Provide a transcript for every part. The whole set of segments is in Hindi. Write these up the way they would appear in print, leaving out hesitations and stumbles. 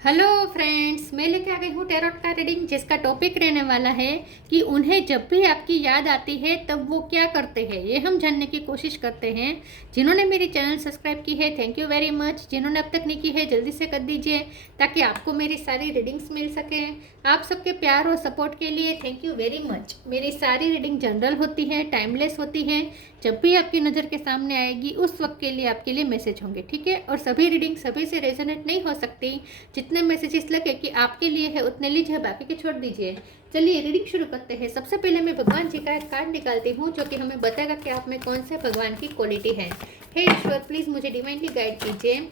हेलो फ्रेंड्स, मैं लेके आ गई हूँ टैरोट का रीडिंग, जिसका टॉपिक रहने वाला है कि उन्हें जब भी आपकी याद आती है तब वो क्या करते हैं। ये हम जानने की कोशिश करते हैं। जिन्होंने मेरी चैनल सब्सक्राइब की है, थैंक यू वेरी मच। जिन्होंने अब तक नहीं की है, जल्दी से कर दीजिए ताकि आपको मेरी सारी रीडिंग्स मिल सकें। आप सबके प्यार और सपोर्ट के लिए थैंक यू वेरी मच। मेरी सारी रीडिंग जनरल होती है, टाइमलेस होती है। जब भी आपकी नज़र के सामने आएगी उस वक्त के लिए आपके लिए मैसेज होंगे, ठीक है। और सभी रीडिंग सभी से रेजोनेट नहीं हो सकती। जितने मैसेजेस लगे कि आपके लिए है उतने लीजिए, बाकी के छोड़ दीजिए। चलिए रीडिंग शुरू करते हैं। सबसे पहले मैं भगवान जी का एक कार्ड निकालती हूँ जो कि हमें बताएगा कि आप में कौन से भगवान की क्वालिटी है। हे ईश्वर, प्लीज़ मुझे डिवाइनली गाइड कीजिए।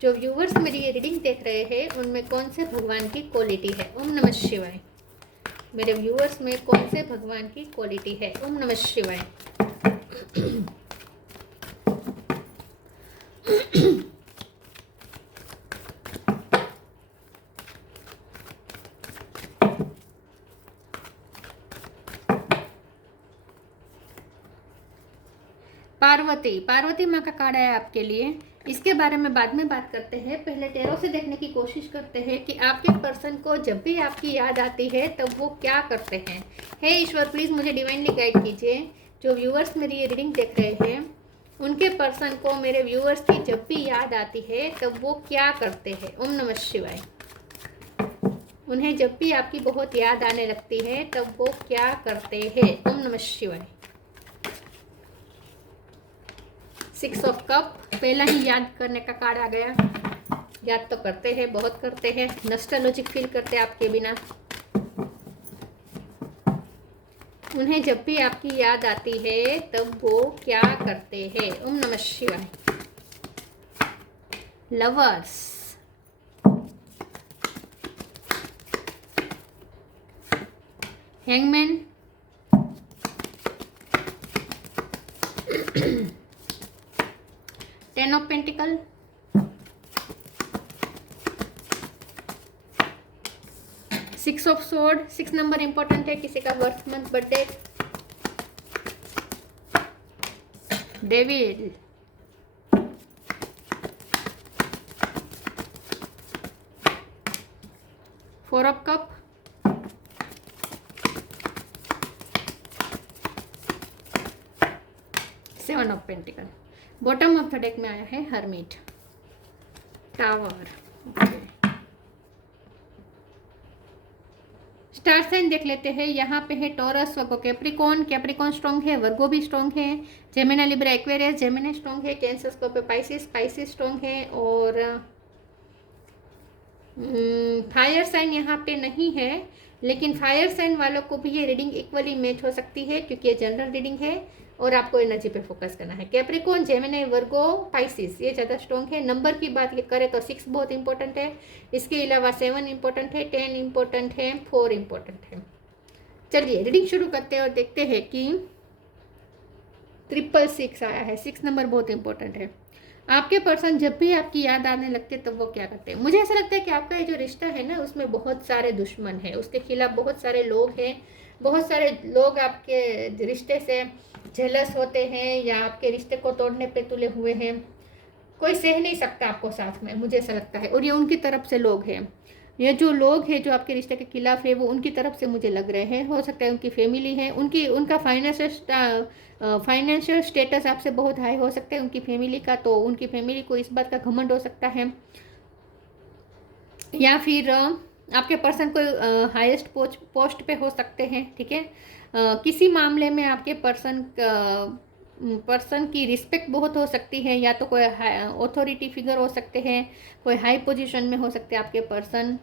जो व्यूवर्स मेरी ये रीडिंग देख रहे हैं उनमें कौन से भगवान की क्वालिटी है। ओम नमः शिवाय। मेरे व्यूवर्स में कौन से भगवान की क्वालिटी है। ओम नमः शिवाय। पार्वती माँ का कार्ड आया आपके लिए। इसके बारे में बाद में बात करते हैं। पहले टैरो से देखने की कोशिश करते हैं कि आपके पर्सन को जब भी आपकी याद आती है तब वो क्या करते हैं। हे ईश्वर, प्लीज़ मुझे डिवाइनली गाइड कीजिए। जो व्यूअर्स मेरी ये रीडिंग देख रहे हैं उनके पर्सन को मेरे व्यूअर्स की जब भी याद आती है तब वो क्या करते हैं। ओम नमः शिवाय। उन्हें जब भी आपकी बहुत याद आने लगती है तब वो क्या करते हैं। ओम नमः शिवाय। 6 ऑफ कप, पहला ही याद करने का कार्ड आ गया। याद तो करते हैं, बहुत करते हैं, नॉस्टैल्जिक फील करते हैं आपके बिना। उन्हें जब भी आपकी याद आती है तब वो क्या करते हैं। ओम नमः शिवाय। Lovers, hangman, 10 of pentacle, 6 of sword. 6 number important है, किसी का birth month, birthday. Devil, 4 of cup, 7 of pentacle. Bottom of the deck में आया है हर्मिट, टावर। स्टार साइन देख लेते हैं। यहाँ पे है टॉरस, वर्गो, कैप्रिकॉन। कैप्रिकॉन स्ट्रॉन्ग है, वर्गो भी स्ट्रॉन्ग है, Gemini, Libra, Aquarius, Gemini strong है, कैंसर, स्कॉर्पियो, पाइसिस स्ट्रॉन्ग है। और फायर साइन यहाँ पे नहीं है, लेकिन फायर साइन वालों को भी ये रीडिंग इक्वली मैच हो सकती है क्योंकि ये जनरल रीडिंग है और आपको एनर्जी पे फोकस करना है। कैप्रिकॉन, जेमिनी, वर्गो, पाइसिस ये ज़्यादा स्ट्रॉन्ग है। नंबर की बात करें तो 6 बहुत इंपॉर्टेंट है। इसके अलावा 7 इंपॉर्टेंट है, 10 इंपॉर्टेंट है, 4 इंपॉर्टेंट है। चलिए रीडिंग शुरू करते हैं और देखते हैं कि 666 आया है। 6 नंबर बहुत इंपॉर्टेंट है। आपके पर्सन जब भी आपकी याद आने लगती है तब वो क्या करते हैं। मुझे ऐसा लगता है कि आपका ये जो रिश्ता है ना उसमें बहुत सारे दुश्मन हैं, उसके खिलाफ बहुत सारे लोग हैं। बहुत सारे लोग आपके रिश्ते से जेलस होते हैं या आपके रिश्ते को तोड़ने पे तुले हुए हैं। कोई सह नहीं सकता आपको साथ में, मुझे ऐसा लगता है। और ये उनकी तरफ से लोग हैं। ये जो लोग हैं जो आपके रिश्ते के खिलाफ है वो उनकी तरफ से मुझे लग रहे हैं। हो सकता है उनकी फैमिली है, उनका फाइनेंशियल स्टेटस आपसे बहुत हाई हो सकता है उनकी फैमिली का, तो उनकी फैमिली को इस बात का घमंड हो सकता है। या फिर आपके पर्सन को हाईएस्ट पोस्ट पे हो सकते हैं, ठीक है। किसी मामले में आपके पर्सन की रिस्पेक्ट बहुत हो सकती है, या तो कोई अथॉरिटी फिगर हो सकते हैं, कोई हाई पोजीशन में हो सकते हैं आपके पर्सन।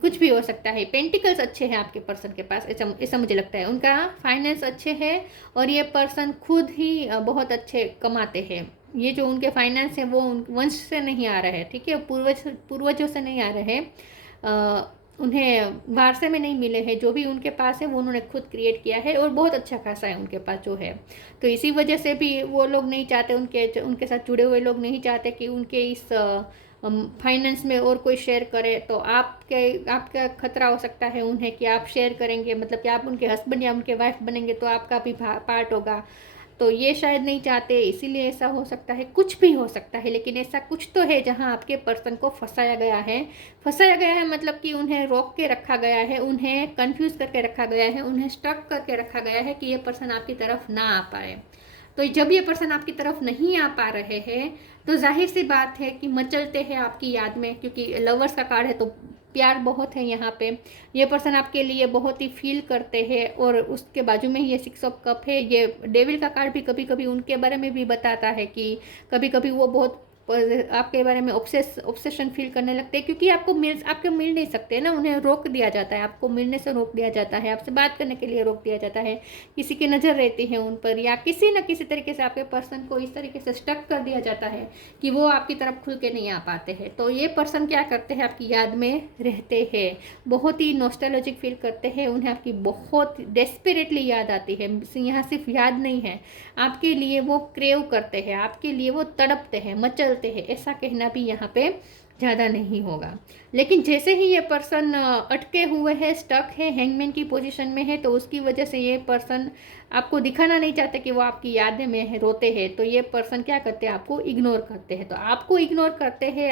कुछ भी हो सकता है। पेंटिकल्स अच्छे हैं आपके पर्सन के पास, ऐसा मुझे लगता है। उनका फाइनेंस अच्छे है और ये पर्सन खुद ही बहुत अच्छे कमाते हैं। ये जो उनके फाइनेंस है वो वंश से नहीं आ रहे हैं, ठीक है, पूर्वजों से नहीं आ रहे हैं। उन्हें वारसे में नहीं मिले हैं। जो भी उनके पास है वो उन्होंने खुद क्रिएट किया है और बहुत अच्छा खासा है उनके पास जो है। तो इसी वजह से भी वो लोग नहीं चाहते, उनके साथ जुड़े हुए लोग नहीं चाहते कि उनके इस फाइनेंस में और कोई शेयर करे। तो आपका खतरा हो सकता है उन्हें कि आप शेयर करेंगे, मतलब कि आप उनके हस्बैंड या उनके वाइफ बनेंगे तो आपका भी पार्ट होगा। तो ये शायद नहीं चाहते, इसीलिए ऐसा हो सकता है, कुछ भी हो सकता है। लेकिन ऐसा कुछ तो है जहाँ आपके पर्सन को फंसाया गया है। फंसाया गया है मतलब कि उन्हें रोक के रखा गया है, उन्हें कंफ्यूज करके रखा गया है, उन्हें स्टक करके रखा गया है कि ये पर्सन आपकी तरफ ना आ पाए। तो जब ये पर्सन आपकी तरफ नहीं आ पा रहे हैं तो जाहिर सी बात है कि मचलते हैं आपकी याद में, क्योंकि लवर्स का कार्ड है तो प्यार बहुत है यहाँ पे। ये पर्सन आपके लिए बहुत ही फील करते हैं। और उसके बाजू में ये 6 ऑफ कप है। ये डेविल का कार्ड भी कभी कभी उनके बारे में भी बताता है कि कभी कभी वो बहुत आपके बारे में ऑब्सेशन फील करने लगते हैं, क्योंकि आपको मिल नहीं सकते ना, उन्हें रोक दिया जाता है, आपको मिलने से रोक दिया जाता है, आपसे बात करने के लिए रोक दिया जाता है, किसी की नज़र रहती है उन पर, या किसी न किसी तरीके से आपके पर्सन को इस तरीके से स्टक कर दिया जाता है कि वो आपकी तरफ खुल के नहीं आ पाते हैं। तो ये पर्सन क्या करते हैं, आपकी याद में रहते हैं, बहुत ही नॉस्टैल्जिक फील करते हैं, उन्हें आपकी बहुत डेस्परेटली याद आती है। यहाँ सिर्फ याद नहीं है, आपके लिए वो क्रेव करते हैं, आपके लिए वो तड़पते हैं, मचलते हैं, ऐसा कहना भी यहाँ पे ज़्यादा नहीं होगा। लेकिन जैसे ही ये पर्सन अटके हुए है, स्टक है, हैंगमैन की पोजीशन में है, तो उसकी वजह से ये पर्सन आपको दिखाना नहीं चाहते कि वो आपकी यादें में है, रोते हैं। तो ये पर्सन क्या करते हैं, आपको इग्नोर करते हैं। तो आपको इग्नोर करते हैं,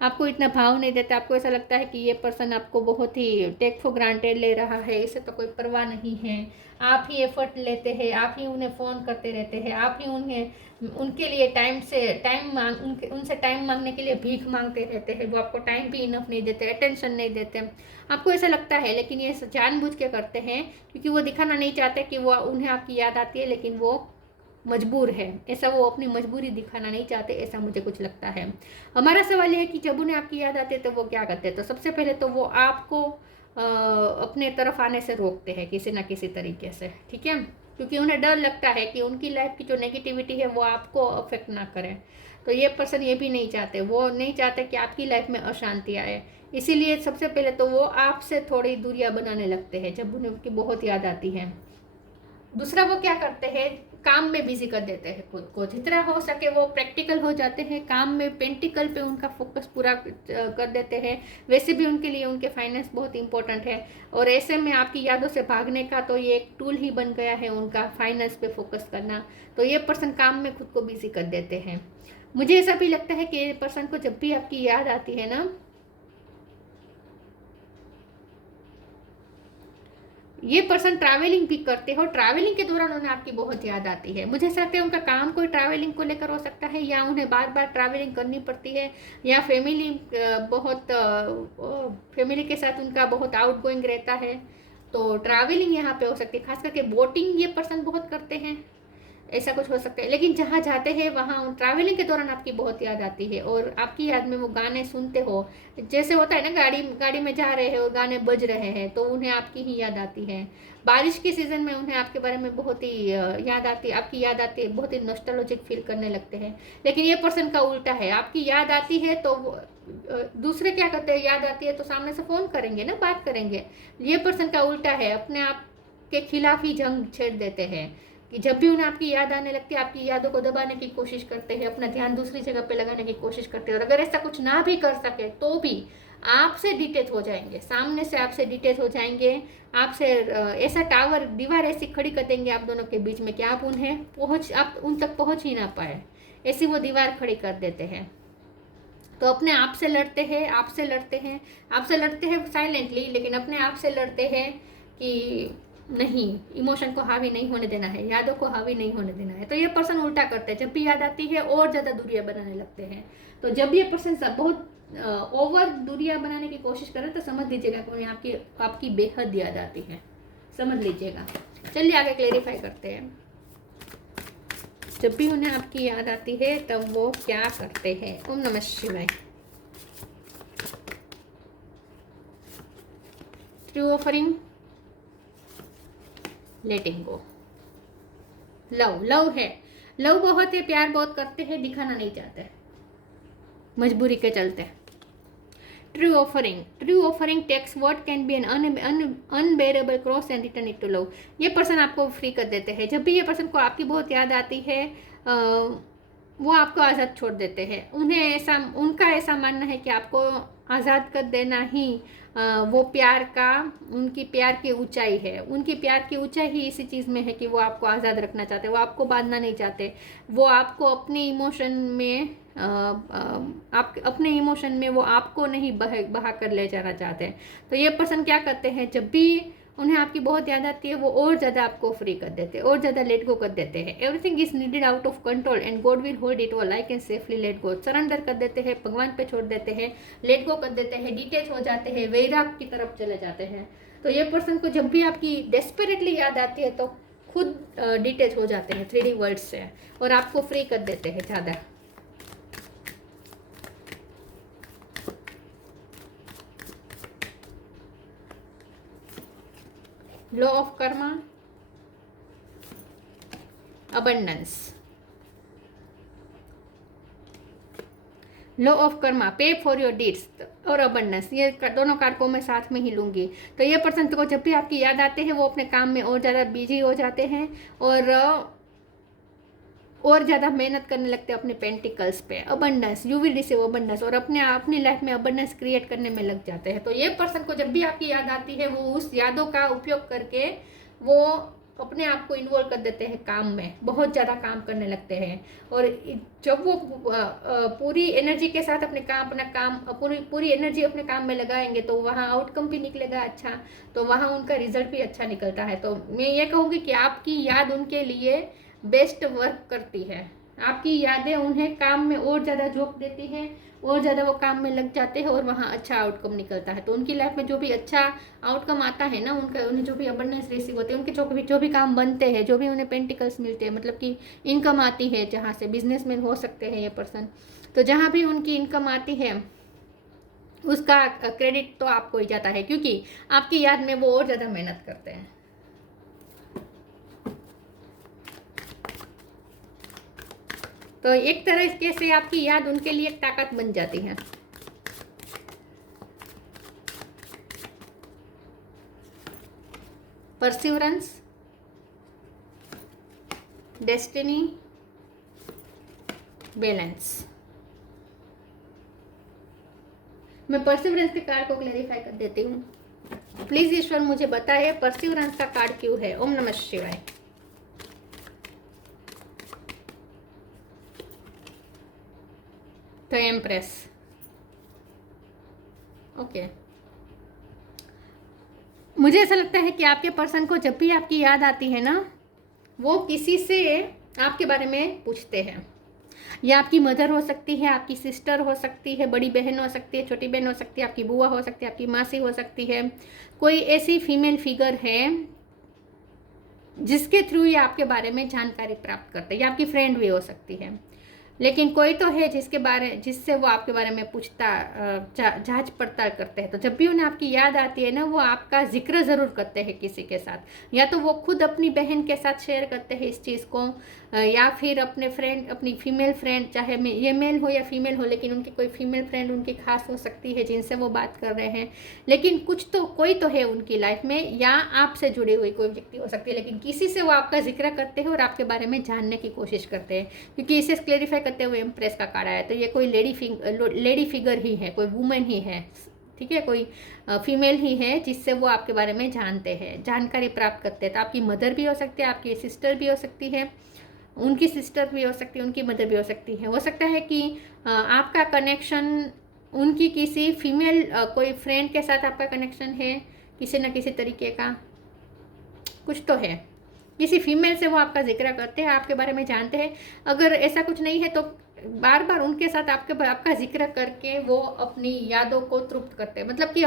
आपको इतना भाव नहीं देते, आपको ऐसा लगता है कि ये पर्सन आपको बहुत ही टेक फॉर ग्रांटेड ले रहा है, इसे तो कोई परवाह नहीं है। आप ही एफर्ट लेते हैं, आप ही उन्हें फ़ोन करते रहते हैं, आप ही उनके लिए उनसे टाइम मांगने के लिए भीख मांगते रहते हैं। वो आपको टाइम भी इनफ नहीं देते, अटेंशन नहीं देते, आपको ऐसा लगता है। लेकिन ये जानबूझ के करते हैं, क्योंकि वो दिखाना नहीं चाहते कि वो उन्हें आपकी याद आती है, लेकिन वो मजबूर है। ऐसा वो अपनी मजबूरी दिखाना नहीं चाहते, ऐसा मुझे कुछ लगता है। हमारा सवाल ये है कि जब उन्हें आपकी याद आती है तो वो क्या करते हैं। तो सबसे पहले तो वो आपको अपने तरफ आने से रोकते हैं किसी ना किसी तरीके से, ठीक है, क्योंकि उन्हें डर लगता है कि उनकी लाइफ की जो नेगेटिविटी है वो आपको अफेक्ट ना करे। तो ये पर्सन ये भी नहीं चाहते, वो नहीं चाहते कि आपकी लाइफ में अशांति आए। इसीलिए सबसे पहले तो वो आपसे थोड़ी दूरियां बनाने लगते हैं जब उन्हें उनकी बहुत याद आती है। दूसरा वो क्या करते हैं, काम में बिजी कर देते हैं खुद को, जितना हो सके वो प्रैक्टिकल हो जाते हैं काम में, पेंटिकल पे उनका फोकस पूरा कर देते हैं। वैसे भी उनके लिए उनके फाइनेंस बहुत इंपॉर्टेंट है, और ऐसे में आपकी यादों से भागने का तो ये एक टूल ही बन गया है उनका, फाइनेंस पे फोकस करना। तो ये पर्सन काम में खुद को बिजी कर देते हैं। मुझे ऐसा भी लगता है कि ये पर्सन को जब भी आपकी याद आती है ना, ये पर्सन ट्रैवलिंग भी करते हो, ट्रैवलिंग के दौरान उन्हें आपकी बहुत याद आती है। मुझे ऐसा लगता है उनका काम कोई ट्रैवलिंग को लेकर हो सकता है, या उन्हें बार बार ट्रैवलिंग करनी पड़ती है, या फैमिली के साथ उनका बहुत आउट गोइंग रहता है। तो ट्रैवलिंग यहाँ पे हो सकती है, खास करके बोटिंग ये पर्सन बहुत करते हैं, ऐसा कुछ हो सकता है। लेकिन जहाँ जाते हैं वहाँ ट्रैवलिंग के दौरान आपकी बहुत याद आती है, और आपकी याद में वो गाने सुनते हो, जैसे होता है ना गाड़ी में जा रहे हैं और गाने बज रहे हैं तो उन्हें आपकी ही याद आती है। बारिश के सीज़न में उन्हें आपके बारे में बहुत ही याद आती है, आपकी याद आती है, बहुत ही नॉस्टैल्जिक फील करने लगते हैं। लेकिन ये पर्सन का उल्टा है, आपकी याद आती है तो दूसरे क्या करते हैं, याद आती है तो सामने से फ़ोन करेंगे ना, बात करेंगे। ये पर्सन का उल्टा है, अपने आप के खिलाफ ही जंग छेड़ देते हैं कि जब भी उन्हें आपकी याद आने लगती है, आपकी यादों को दबाने की कोशिश करते हैं, अपना ध्यान दूसरी जगह पे लगाने की कोशिश करते हैं। और अगर ऐसा कुछ ना भी कर सके तो भी आपसे डिटेच हो जाएंगे, सामने से आपसे डिटेच हो जाएंगे, आपसे ऐसा दीवार ऐसी खड़ी कर देंगे आप दोनों के बीच में कि आप उन तक पहुंच ही ना पाए, ऐसी वो दीवार खड़ी कर देते हैं। तो अपने आप से लड़ते हैं साइलेंटली, लेकिन अपने आप से लड़ते हैं कि नहीं, इमोशन को हावी नहीं होने देना है, यादों को हावी नहीं होने देना है। तो ये पर्सन उल्टा करते हैं, जब भी याद आती है और ज़्यादा दूरियां बनाने लगते हैं। तो जब ये पर्सन बहुत ओवर दूरियां बनाने की कोशिश करें तो समझ लीजिएगा कि उन्हें आपकी बेहद याद आती है, समझ लीजिएगा। चलिए आगे क्लेरिफाई करते हैं। जब भी उन्हें आपकी याद आती है तब वो क्या करते हैं। ओम नमः शिवाय। ट्रू ऑफरिंग, लेटिंग गो। लव है, लव बहुत है, प्यार बहुत करते हैं, दिखाना नहीं चाहते, मजबूरी के चलते। True offering takes what can be an unbearable cross and return it to love. ये पर्सन आपको फ्री कर देते हैं। जब भी ये पर्सन को आपकी बहुत याद आती है वो आपको आज़ाद छोड़ देते हैं। उनका ऐसा मानना है कि आपको आज़ाद कर देना ही वो प्यार का, उनकी प्यार की ऊंचाई है। उनकी प्यार की ऊंचाई ही इसी चीज़ में है कि वो आपको आज़ाद रखना चाहते हैं, वो आपको बांधना नहीं चाहते। वो आपको अपने इमोशन में आप अपने इमोशन में वो आपको नहीं बहा कर ले जाना चाहते हैं। तो ये पर्सन क्या करते हैं, जब भी उन्हें आपकी बहुत याद आती है वो और ज़्यादा आपको फ्री कर देते हैं, और ज़्यादा लेट गो कर देते हैं। Everything is needed out of control and God will hold it all, I can safely let go. Surrender कर देते हैं, भगवान पे छोड़ देते हैं, लेट गो कर देते हैं, डिटेच हो जाते हैं, वैराग की तरफ चले जाते हैं। तो ये पर्सन को जब भी आपकी डेस्परेटली याद आती है तो खुद डिटेच हो जाते हैं 3D वर्ल्ड से, और आपको फ्री कर देते हैं ज़्यादा। Law of Karma, abundance. Law of Karma, पे फॉर योर डीड्स और अबंडेंस, ये दोनों कार्ड को मैं साथ में ही लूंगी। तो ये पर्सन को जब भी आपकी याद आते हैं वो अपने काम में और ज़्यादा बिजी हो जाते हैं, और ज़्यादा मेहनत करने लगते हैं अपने पेंटिकल्स पे। Abundance, you will receive abundance, और अपनी लाइफ में अबंडेंस क्रिएट करने में लग जाते हैं। तो ये पर्सन को जब भी आपकी याद आती है वो उस यादों का उपयोग करके वो अपने आप को इन्वॉल्व कर देते हैं काम में, बहुत ज़्यादा काम करने लगते हैं। और जब वो पूरी एनर्जी के साथ अपना काम पूरी एनर्जी अपने काम में लगाएंगे तो वहाँ आउटकम भी निकलेगा अच्छा, तो वहाँ उनका रिजल्ट भी अच्छा निकलता है। तो मैं ये कहूँगी कि आपकी याद उनके लिए बेस्ट वर्क करती है। आपकी यादें उन्हें काम में और ज़्यादा झोंक देती हैं, और ज़्यादा वो काम में लग जाते हैं, और वहाँ अच्छा आउटकम निकलता है। तो उनकी लाइफ में जो भी अच्छा आउटकम आता है ना, उन्हें जो भी अबंडेंस रिसीव होते हैं, उनके जो भी काम बनते हैं, जो भी उन्हें पेंटिकल्स मिलते हैं, मतलब कि इनकम आती है, जहाँ से बिजनेसमैन हो सकते हैं ये पर्सन, तो जहाँ भी उनकी इनकम आती है उसका क्रेडिट तो आपको ही जाता है, क्योंकि आपकी याद में वो और ज़्यादा मेहनत करते हैं। तो एक तरह से आपकी याद उनके लिए एक ताकत बन जाती है। Perseverance, destiny, balance. मैं परसिवरेंस के कार्ड को क्लेरिफाई कर देती हूँ। प्लीज ईश्वर मुझे बताइए परसिवरेंस का कार्ड क्यों है। ओम नमः शिवाय। तो एम्प्रेस, ओके। मुझे ऐसा लगता है कि आपके पर्सन को जब भी आपकी याद आती है ना, वो किसी से आपके बारे में पूछते हैं। या आपकी मदर हो सकती है, आपकी सिस्टर हो सकती है, बड़ी बहन हो सकती है, छोटी बहन हो सकती है, आपकी बुआ हो सकती है, आपकी मासी हो सकती है। कोई ऐसी फीमेल फिगर है जिसके थ्रू ये आपके बारे में जानकारी प्राप्त करते हैं, या आपकी फ्रेंड भी हो सकती है। लेकिन कोई तो है जिससे वो आपके बारे में जांच पड़ताल करते हैं। तो जब भी उन्हें आपकी याद आती है ना, वो आपका जिक्र ज़रूर करते हैं किसी के साथ, या तो वो खुद अपनी बहन के साथ शेयर करते हैं इस चीज़ को, या फिर अपनी फीमेल फ्रेंड, चाहे ये मेल हो या फीमेल हो, लेकिन उनकी कोई फीमेल फ्रेंड उनकी खास हो सकती है जिनसे वो बात कर रहे हैं। लेकिन कोई तो है उनकी लाइफ में, या आपसे जुड़ी हुई कोई व्यक्ति हो सकती है, लेकिन किसी से वो आपका जिक्र करते हैं और आपके बारे में जानने की कोशिश करते हैं। क्योंकि इसे क्लेरिफाई करते हुए एम्प्रेस का कार्ड आया, तो ये कोई लेडी फिगर ही है, कोई वुमेन ही है, ठीक है, कोई फीमेल ही है जिससे वो आपके बारे में जानते हैं, जानकारी प्राप्त करते हैं। तो आपकी मदर भी हो सकती है, आपकी सिस्टर भी हो सकती है, उनकी सिस्टर भी हो सकती है, उनकी मदर भी हो सकती है। हो सकता है कि आपका कनेक्शन उनकी किसी फीमेल कोई फ्रेंड के साथ आपका कनेक्शन है, किसी न किसी तरीके का कुछ तो है। किसी फीमेल से वो आपका जिक्र करते हैं, आपके बारे में जानते हैं। अगर ऐसा कुछ नहीं है तो बार बार उनके साथ आपका जिक्र करके वो अपनी यादों को तृप्त करते हैं। मतलब कि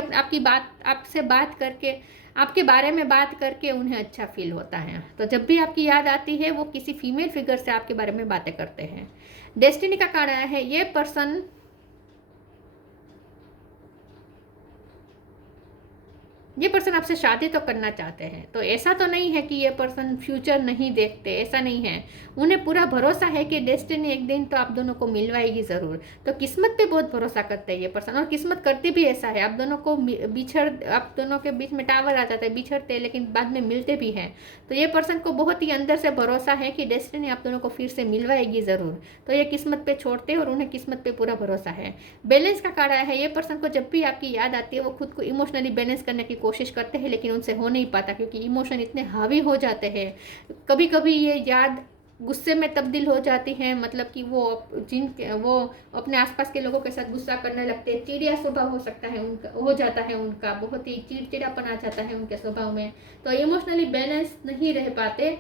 आपसे बात करके, आपके बारे में बात करके उन्हें अच्छा फील होता है। तो जब भी आपकी याद आती है वो किसी फीमेल फिगर से आपके बारे में बातें करते हैं। डेस्टिनी का कार्ड आया है, ये पर्सन ये पर्सन आपसे शादी तो करना चाहते हैं, तो ऐसा तो नहीं है कि ये पर्सन फ्यूचर नहीं देखते, ऐसा नहीं है। उन्हें पूरा भरोसा है कि डेस्टिनी एक दिन तो आप दोनों को मिलवाएगी ज़रूर। तो किस्मत पे बहुत भरोसा करते हैं ये पर्सन, और किस्मत करती भी ऐसा है। आप दोनों को आप दोनों के बीच में टावर आ जाता है, बिछड़ते हैं लेकिन बाद में मिलते भी हैं। तो ये पर्सन को बहुत ही अंदर से भरोसा है कि डेस्टिनी आप दोनों को फिर से मिलवाएगी ज़रूर। तो ये किस्मत पे छोड़ते हैं और उन्हें किस्मत पे पूरा भरोसा है। बैलेंस का कार्ड आया है। ये पर्सन को जब भी आपकी याद आती है वो खुद को इमोशनली बैलेंस करने की कोशिश करते हैं, लेकिन उनसे हो नहीं पाता क्योंकि इमोशन इतने हावी हो जाते हैं। कभी कभी ये याद गुस्से में तब्दील हो जाती है, मतलब कि वो अपने आसपास के लोगों के साथ गुस्सा करने लगते हैं। चिड़िया स्वभाव हो सकता है उनका, हो जाता है उनका, बहुत ही चिड़चिड़ापन आ जाता है उनके स्वभाव में। तो इमोशनली बैलेंस नहीं रह पाते,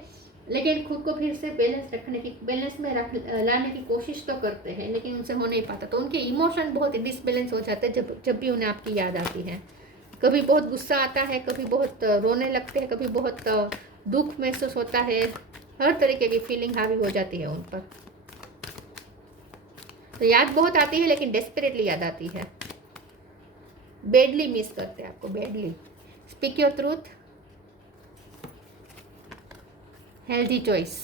लेकिन खुद को फिर से बैलेंस में लाने की कोशिश तो करते हैं, लेकिन उनसे हो नहीं पाता। तो उनके इमोशन बहुत डिसबैलेंस हो जाते हैं जब भी उन्हें आपकी याद आती है। कभी बहुत गुस्सा आता है, कभी बहुत रोने लगते हैं, कभी बहुत दुख महसूस होता है। हर तरीके की फीलिंग हावी हो जाती है उन पर। तो याद बहुत आती है लेकिन डेस्परेटली याद आती है। बैडली मिस करते हैं आपको, badly. Speak your truth, healthy choice.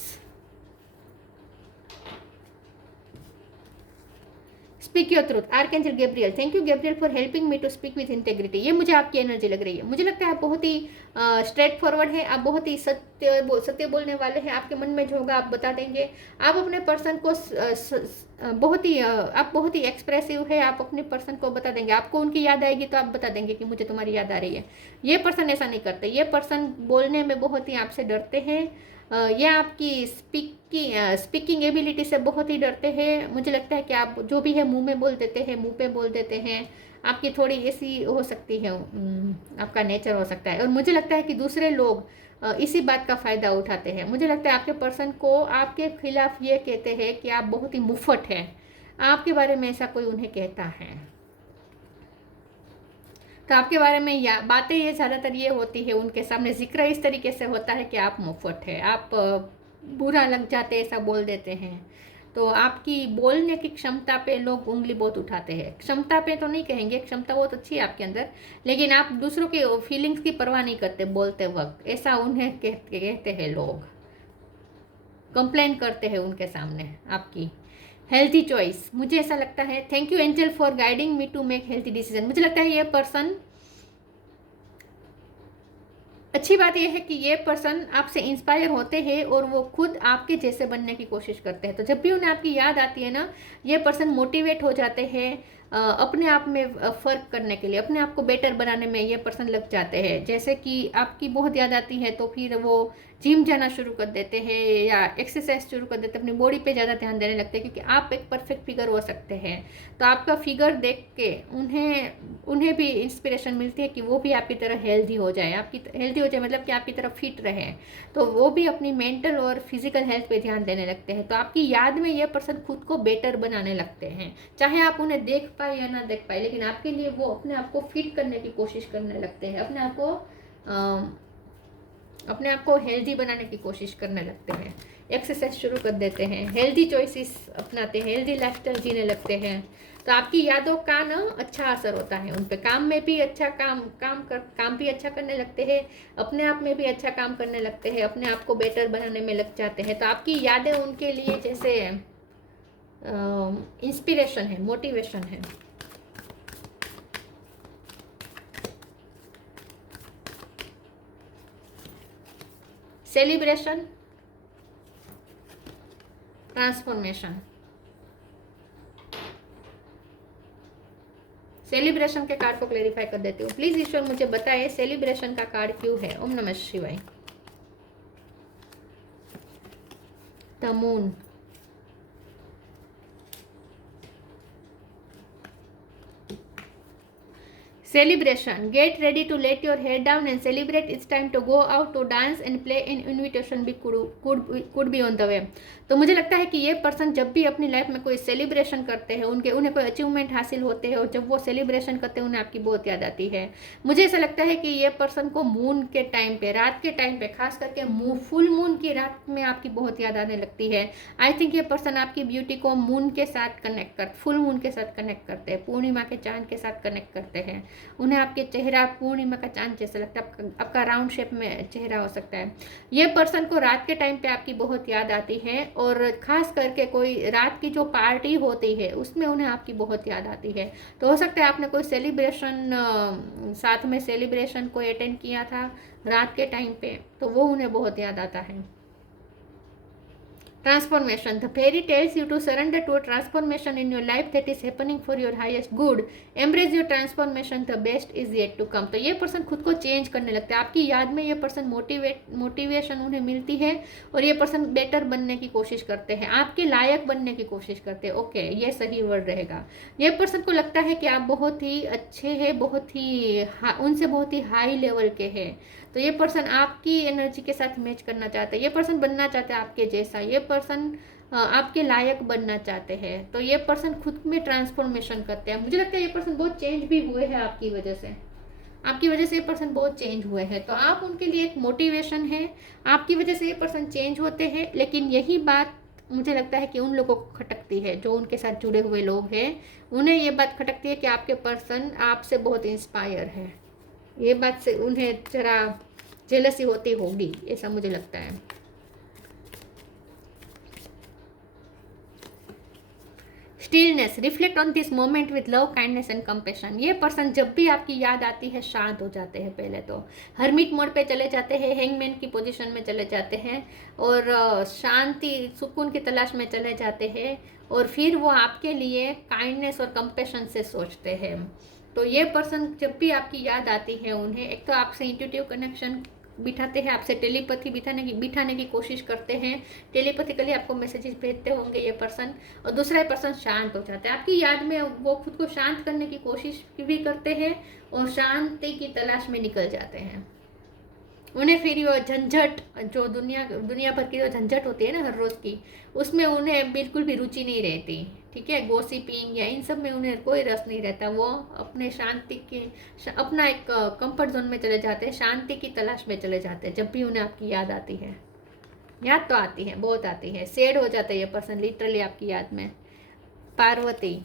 Speak your truth, archangel Gabriel. Thank you Gabriel for helping me to speak with integrity. ये मुझे आपकी एनर्जी लग रही है। मुझे लगता है आप बहुत ही स्ट्रेट फॉरवर्ड है, आप बहुत ही सत्य बोलने वाले हैं। आपके मन में जो होगा आप बता देंगे। आप अपने पर्सन को आप बहुत ही एक्सप्रेसिव है। आप अपने पर्सन को बता देंगे। आपको उनकी याद आएगी तो आप बता देंगे कि मुझे तुम्हारी याद आ रही है। ये पर्सन ऐसा नहीं करते। ये पर्सन बोलने में बहुत ही आपसे डरते हैं। ये आपकी स्पीकिंग एबिलिटी से बहुत ही डरते हैं। मुझे लगता है कि आप जो भी है मुंह में बोल देते हैं, मुंह पे बोल देते हैं। आपकी थोड़ी ऐसी हो सकती है, आपका नेचर हो सकता है। और मुझे लगता है कि दूसरे लोग इसी बात का फ़ायदा उठाते हैं। मुझे लगता है आपके पर्सन को आपके खिलाफ ये कहते हैं कि आप बहुत ही मुफ्फट हैं। आपके बारे में ऐसा कोई उन्हें कहता है, तो आपके बारे में बातें ये ज़्यादातर ये होती है, उनके सामने जिक्र इस तरीके से होता है कि आप मुफ्फट है, आप बुरा लग जाते, ऐसा बोल देते हैं। तो आपकी बोलने की क्षमता पे लोग उंगली बहुत उठाते हैं। क्षमता पे तो नहीं कहेंगे, क्षमता बहुत अच्छी है आपके अंदर, लेकिन आप दूसरों के फीलिंग्स की परवाह नहीं करते बोलते वक्त, ऐसा उन्हें कहते हैं लोग। कंप्लेन करते हैं उनके सामने आपकी। हेल्थी चॉइस, मुझे ऐसा लगता है। Thank you angel for guiding me to make healthy decision. मुझे लगता है ये पर्सन, अच्छी बात यह है कि ये पर्सन आपसे इंस्पायर होते हैं और वो खुद आपके जैसे बनने की कोशिश करते हैं। तो जब भी उन्हें आपकी याद आती है ना, ये पर्सन मोटिवेट हो जाते हैं अपने आप में फ़र्क करने के लिए, अपने आप को बेटर बनाने में ये पर्सन लग जाते हैं। जैसे कि आपकी बहुत याद आती है तो फिर वो जिम जाना शुरू कर देते हैं या एक्सरसाइज शुरू कर देते हैं, अपनी बॉडी पे ज़्यादा ध्यान देने लगते हैं, क्योंकि आप एक परफेक्ट फिगर हो सकते हैं। तो आपका फिगर देख के उन्हें भी इंस्पिरेशन मिलती है कि वो भी आपकी तरह हेल्दी हो जाए। आपकी हेल्दी हो जाए मतलब कि आपकी तरह फिट रहे, तो वो भी अपनी मेंटल और फिजिकल हेल्थ पे ध्यान देने लगते हैं। तो आपकी याद में ये पर्सन खुद को बेटर बनाने लगते हैं, चाहे आप उन्हें देख पाए या ना देख पाए, लेकिन आपके लिए वो अपने आप को फिट करने की कोशिश करने लगते हैं, अपने आप को हेल्दी बनाने की कोशिश करने लगते हैं, एक्सरसाइज शुरू कर देते हैं, हेल्दी चॉइसेस अपनाते हैं, हेल्दी लाइफस्टाइल जीने लगते हैं। तो आपकी यादों का ना अच्छा असर होता है उन पे। काम में भी अच्छा काम भी अच्छा करने लगते हैं, अपने आप में भी अच्छा काम करने लगते हैं, अपने आप को बेटर बनाने में लग जाते हैं। तो आपकी यादें उनके लिए जैसे इंस्पिरेशन है, मोटिवेशन है। Celebration, transformation. सेलिब्रेशन के कार्ड को क्लेरिफाई कर देती हूँ। प्लीज ईश्वर मुझे बताएं सेलिब्रेशन का कार्ड क्यों है। ओम नमः शिवाय। The moon, celebration, get ready to let your hair down and celebrate. It's time to go out to dance and play. An invitation भी could be on the way. तो मुझे लगता है कि ये पर्सन जब भी अपनी लाइफ में कोई सेलिब्रेशन करते हैं, उन्हें कोई अचीवमेंट हासिल होते हैं, और जब वो सेलिब्रेशन करते हैं उन्हें आपकी बहुत याद आती है। मुझे ऐसा लगता है कि ये पर्सन को मून के टाइम पे, रात के टाइम पे, खास करके फुल मून की रात में आपकी बहुत याद आने लगती है। आई थिंक ये पर्सन आपकी ब्यूटी को मून के साथ फुल मून के साथ कनेक्ट करते हैं, पूर्णिमा के चांद के साथ कनेक्ट करते हैं। उन्हें आपके चेहरा पूर्णिमा का चांद जैसा लगता है, आपका राउंड शेप में चेहरा हो सकता है। ये पर्सन को रात के टाइम पे आपकी बहुत याद आती है, और ख़ास करके कोई रात की जो पार्टी होती है उसमें उन्हें आपकी बहुत याद आती है। तो हो सकता है आपने कोई सेलिब्रेशन, साथ में सेलिब्रेशन कोई अटेंड किया था रात के टाइम पे, तो वो उन्हें बहुत याद आता है। Transformation. The fairy tells you to surrender to a transformation in your life that is happening for your highest good. Embrace your transformation. The best is yet to come. तो ये पर्सन खुद को चेंज करने लगता है। आपकी याद में ये पर्सन मोटिवेशन उन्हें मिलती है, और ये पर्सन बेटर बनने की कोशिश करते हैं, आपके लायक बनने की कोशिश करते हैं। ओके, ये सही वर्ड रहेगा। ये पर्सन को लगता है कि आप बहुत ही अच्छे हैं, बहुत ही उनसे बहुत ही हाई लेवल के हैं। तो ये पर्सन आपकी एनर्जी के साथ मैच करना चाहता है। ये पर्सन बनना चाहता है आपके जैसा। ये पर्सन आपके लायक बनना चाहते हैं। तो ये पर्सन खुद में ट्रांसफॉर्मेशन करते हैं। मुझे लगता है ये पर्सन बहुत चेंज भी हुए हैं आपकी वजह से। आपकी वजह से ये पर्सन बहुत चेंज हुए हैं, तो आप उनके लिए एक मोटिवेशन है। आपकी वजह से ये पर्सन चेंज होते हैं, लेकिन यही बात मुझे लगता है कि उन लोगों को खटकती है, जो उनके साथ जुड़े हुए लोग हैं, उन्हें ये बात खटकती है कि आपके पर्सन आपसे बहुत इंस्पायर है। ये बात से उन्हें जरा जेलसी होती होगी, ऐसा मुझे लगता है। Stillness, reflect on this moment with love, kindness and compassion. ये पर्सन जब भी आपकी याद आती है शांत हो जाते हैं। पहले तो हर्मिट मोड पे चले जाते हैं, हैंगमैन की पोजीशन में चले जाते हैं, और शांति सुकून की तलाश में चले जाते हैं, और फिर वो आपके लिए काइंडनेस और कंपेशन से सोचते हैं। तो ये पर्सन जब भी आपकी याद आती है, उन्हें एक तो आपसे इंट्यूटिव कनेक्शन बिठाते हैं, आपसे टेलीपैथी बिठाने की कोशिश करते हैं, टेलीपैथिकली आपको मैसेजेस भेजते होंगे ये पर्सन, और दूसरा पर्सन शांत हो जाता है। आपकी याद में वो खुद को शांत करने की कोशिश भी करते हैं, और शांति की तलाश में निकल जाते हैं। उन्हें फिर वो झंझट, जो दुनिया भर की जो झंझट होती है ना हर रोज़ की, उसमें उन्हें बिल्कुल भी रुचि नहीं रहती। ठीक है, गॉसिपिंग या इन सब में उन्हें कोई रस नहीं रहता। वो अपने अपना एक कंफर्ट जोन में चले जाते हैं, शांति की तलाश में चले जाते हैं। जब भी उन्हें आपकी याद आती है, याद तो आती है, बहुत आती है, सैड हो जाता है ये पर्सन लिटरली आपकी याद में। Parvati,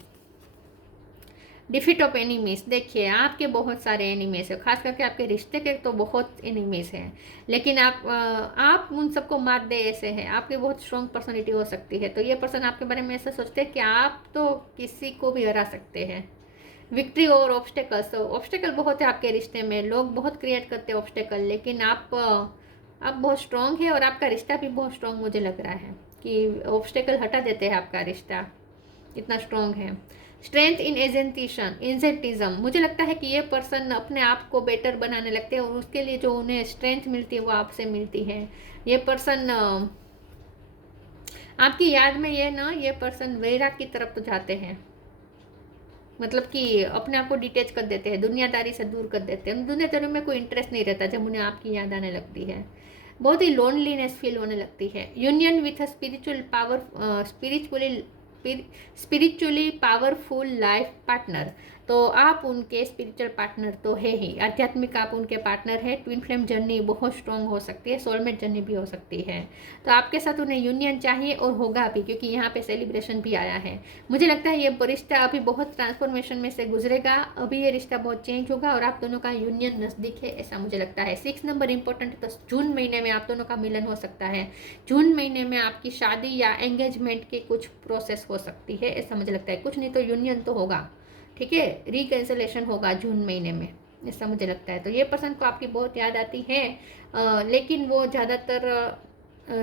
defeat of enemies. देखिए, आपके बहुत सारे एनिमीज है, खास करके आपके रिश्ते के तो बहुत एनिमीज हैं, लेकिन आप उन सबको मात दे ऐसे हैं। आपकी बहुत स्ट्रॉन्ग पर्सनालिटी हो सकती है। तो ये पर्सन आपके बारे में ऐसा सोचते हैं कि आप तो किसी को भी हरा सकते हैं। Victory over obstacles. तो ऑब्स्टेकल बहुत है आपके रिश्ते में, लोग बहुत क्रिएट करते हैं ऑब्स्टेकल, लेकिन आप बहुत स्ट्रॉन्ग है, और आपका रिश्ता भी बहुत स्ट्रॉन्ग मुझे लग रहा है कि ऑब्स्टेकल हटा देते हैं। आपका रिश्ता इतना स्ट्रॉन्ग है। Strength in agentism. मुझे लगता है कि ये पर्सन अपने आप को बेटर बनाने लगते हैं, और उसके लिए जो उन्हें स्ट्रेंथ मिलती है वो आपसे मिलती है। ये पर्सन आपकी याद में ये पर्सन वैराग की तरफ तो जाते हैं, मतलब कि अपने आप को डिटेच कर देते हैं, दुनियादारी से दूर कर देते हैं। दुनियादारी में कोई इंटरेस्ट नहीं रहता जब उन्हें आपकी याद आने लगती है। बहुत ही लोनलीनेस फील होने लगती है। Union with a spiritually powerful life partner. तो आप उनके स्पिरिचुअल पार्टनर तो है ही, आध्यात्मिक आप उनके पार्टनर है। ट्विन फ्लेम जर्नी बहुत स्ट्रॉन्ग हो सकती है, सोलमेट जर्नी भी हो सकती है। तो आपके साथ उन्हें यूनियन चाहिए, और होगा भी, क्योंकि यहाँ पे सेलिब्रेशन भी आया है। मुझे लगता है ये रिश्ता अभी बहुत ट्रांसफॉर्मेशन में से गुजरेगा। अभी ये रिश्ता बहुत चेंज होगा, और आप दोनों का यूनियन नज़दीक है, ऐसा मुझे लगता है। 6 नंबर इंपॉर्टेंट है, तो जून महीने में आप दोनों का मिलन हो सकता है। जून महीने में आपकी शादी या एंगेजमेंट की कुछ प्रोसेस हो सकती है, ऐसा मुझे लगता है। कुछ नहीं तो यूनियन तो होगा, ठीक है, रिकैंसलेशन होगा जून महीने में, ऐसा मुझे लगता है। तो ये पर्सन को आपकी बहुत याद आती है, लेकिन वो ज़्यादातर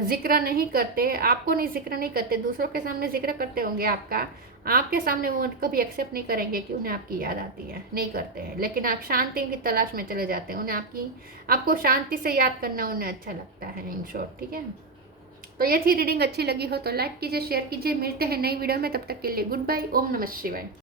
जिक्र नहीं करते, आपको नहीं जिक्र नहीं करते, दूसरों के सामने जिक्र करते होंगे आपका। आपके सामने वो कभी एक्सेप्ट नहीं करेंगे कि उन्हें आपकी याद आती है, नहीं करते हैं। लेकिन आप शांति की तलाश में चले जाते हैं, उन्हें आपको शांति से याद करना उन्हें अच्छा लगता है, इन शॉर्ट। ठीक है, तो ये थी रीडिंग। अच्छी लगी हो तो लाइक कीजिए, शेयर कीजिए। मिलते हैं नई वीडियो में, तब तक के लिए गुड बाय। ओम नमः शिवाय।